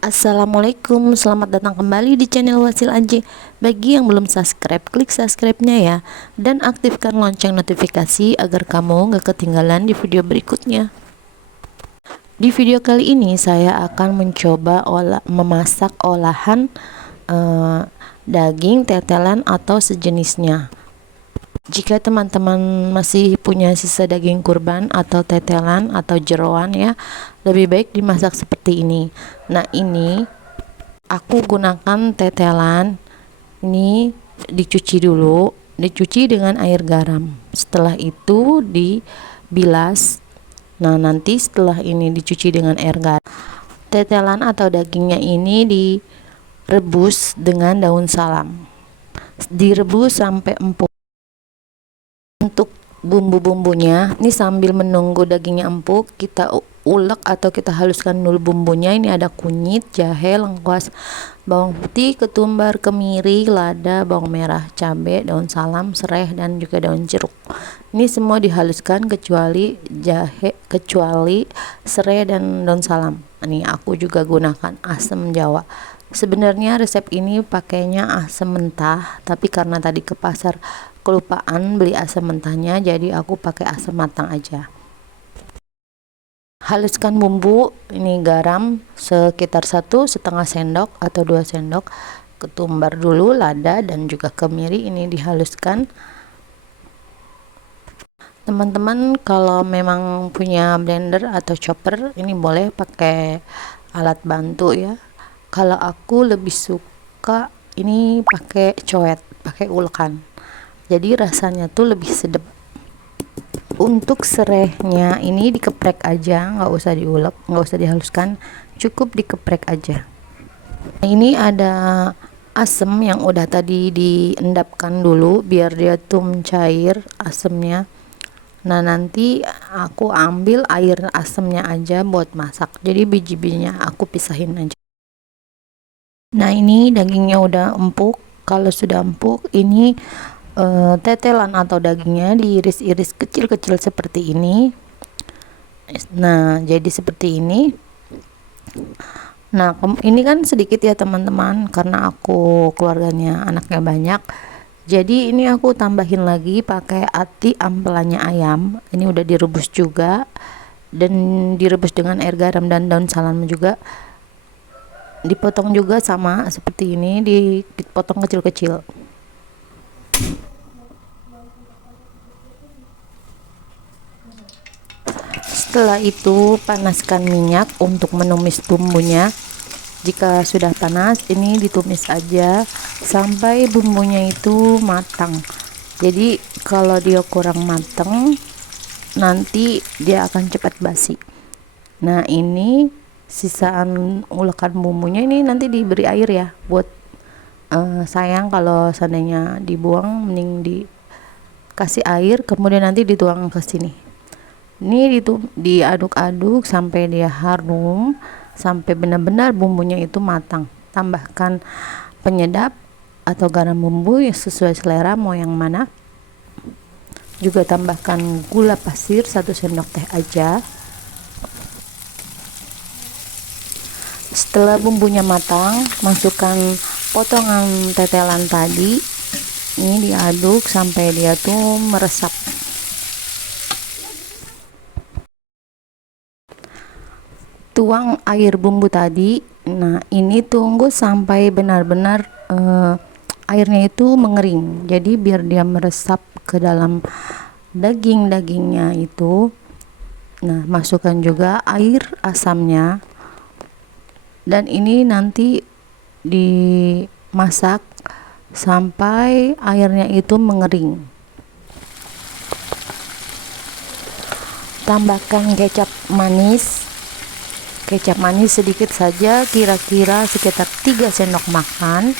Assalamualaikum, selamat datang kembali di channel Wasil Aji. Bagi yang belum subscribe, klik subscribe-nya ya. Dan aktifkan lonceng notifikasi agar kamu gak ketinggalan di video berikutnya. Di video kali ini saya akan mencoba memasak olahan daging tetelan atau sejenisnya. Jika teman-teman masih punya sisa daging kurban atau tetelan atau jeroan ya, lebih baik dimasak seperti ini. Nah, ini aku gunakan tetelan. Ini dicuci dulu, dicuci dengan air garam. Setelah itu dibilas. Nah, nanti setelah ini dicuci dengan air garam, tetelan atau dagingnya ini direbus dengan daun salam. Direbus sampai empuk. Untuk bumbu-bumbunya, ini sambil menunggu dagingnya empuk, kita ulek atau kita haluskan dulu bumbunya. Ini ada kunyit, jahe, lengkuas, bawang putih, ketumbar, kemiri, lada, bawang merah, cabai, daun salam, serai, dan juga daun jeruk. Ini semua dihaluskan kecuali serai dan daun salam. Ini aku juga gunakan asam jawa. Sebenarnya resep ini pakainya asam mentah, tapi karena tadi ke pasar kelupaan beli asam mentahnya, jadi aku pakai asam matang aja. Haluskan bumbu, ini garam sekitar 1,5 sendok atau 2 sendok, ketumbar dulu, lada dan juga kemiri ini dihaluskan. Teman-teman kalau memang punya blender atau chopper, ini boleh pakai alat bantu ya. Kalau aku lebih suka ini pakai coet, pakai ulekan, jadi rasanya tuh lebih sedap. Untuk serehnya ini dikeprek aja, nggak usah diulek, nggak usah dihaluskan, cukup dikeprek aja. Ini ada asam yang udah tadi diendapkan dulu biar dia tuh mencair asamnya. Nah, nanti aku ambil air asamnya aja buat masak, jadi biji-bijinya aku pisahin aja. Nah, ini dagingnya udah empuk. Kalau sudah empuk, ini tetelan atau dagingnya diiris-iris kecil-kecil seperti ini. Nah, jadi seperti ini. Nah, ini kan sedikit ya teman-teman, karena aku keluarganya anaknya banyak. Jadi ini aku tambahin lagi pakai ati ampelannya ayam. Ini udah direbus juga dan direbus dengan air garam dan daun salam juga. Dipotong juga sama seperti ini, dipotong kecil-kecil. Setelah itu panaskan minyak untuk menumis bumbunya. Jika sudah panas, ini ditumis aja sampai bumbunya itu matang. Jadi kalau dia kurang matang, nanti dia akan cepat basi. Nah, ini sisaan ulekan bumbunya ini nanti diberi air ya, buat sayang kalau seandainya dibuang, mending dikasih air kemudian nanti dituang ke sini. Ini diaduk-aduk sampai dia harum, sampai benar-benar bumbunya itu matang. Tambahkan penyedap atau garam bumbu yang sesuai selera mau yang mana. Juga tambahkan gula pasir 1 sendok teh aja. Setelah bumbunya matang, masukkan potongan tetelan tadi. Ini diaduk sampai dia tuh meresap. Tuang air bumbu tadi. Nah, ini tunggu sampai benar-benar airnya itu mengering. Jadi biar dia meresap ke dalam dagingnya itu. Nah, masukkan juga air asamnya. Dan ini nanti dimasak sampai airnya itu mengering. Tambahkan kecap manis sedikit saja, kira-kira sekitar 3 sendok makan.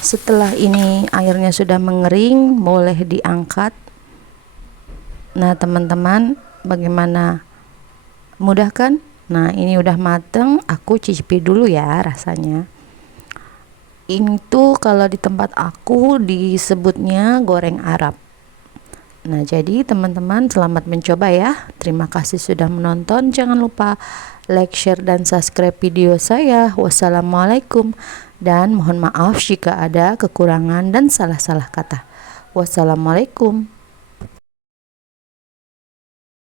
Setelah ini airnya sudah mengering, boleh diangkat. Nah, teman-teman, bagaimana, mudah kan? Nah, ini udah mateng, aku cicipi dulu ya rasanya. Ini tuh kalau di tempat aku disebutnya goreng Arab. Nah, jadi teman-teman selamat mencoba ya. Terima kasih sudah menonton. Jangan lupa like, share, dan subscribe video saya. Wassalamualaikum. Dan mohon maaf jika ada kekurangan dan salah-salah kata. Wassalamualaikum.